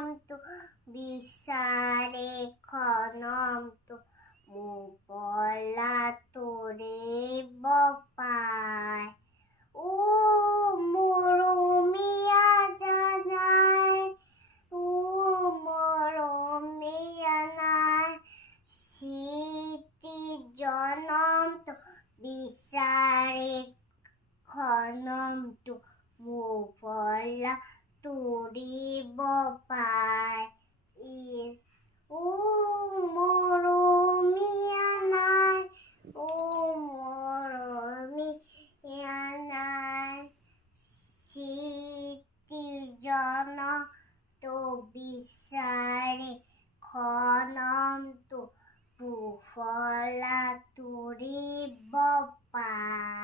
জনমটো বিচাৰে খনমটো মোপলা তৰিব পায় মৰমীয়া জানাই মৰমীয়া নাই চিতি জনমটো বিচাৰে খনমটো মোপলা তৰিব পায় মৰমীয়া নাই মৰমীয়া নাই চিতি জনমটো বিচাৰে খনমটো মোপলা তৰিব পায়